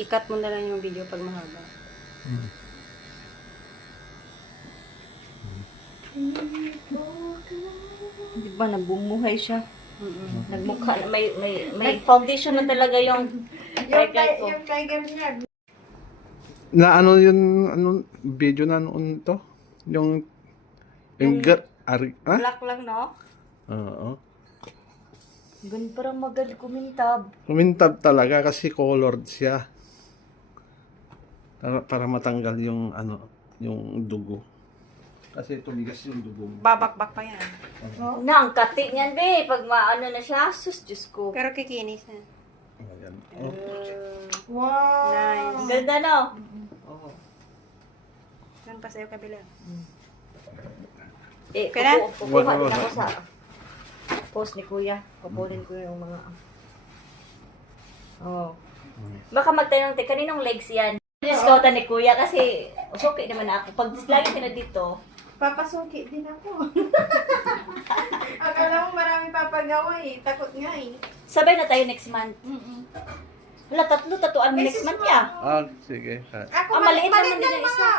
I-cut mo na lang yung video pag mahaba. Di ba, nabumuhay siya. Nagmukha, may foundation na talaga yung tiger ko. Yung tiger niya. Na ano yun, ano, video na noon to? Yung ha? Black lang, no? Oo. Ganun parang magaling kumintab. Kumintab talaga kasi colored siya. Para matanggal yung ano, yung dugo. Kasi tumigas yung dugo. Babakbak pa yan. Na, ang kati niyan, be. Pag maano na siya, sus, Diyos ko. Pero kikinis na. Ayan. Oh. Wow. Nice. Ang ganda, no? Oh. Doon pa sa'yo kabila. Eh, Okay na? kukuha din ako sa post ni Kuya. Kukunin ko yung mga... Oh. Baka magtanong, kaninong legs yan? Discount ni Kuya kasi okay naman ako. Pag lagi ka na dito, Papasuki din ako. Akala mo marami papagawa eh. Takot nga eh. sabay na tayo next month. Wala, tatlo tatuan mo next month ya. Ah, sige. Ako Ah, maliit naman maliit din lang ang isa.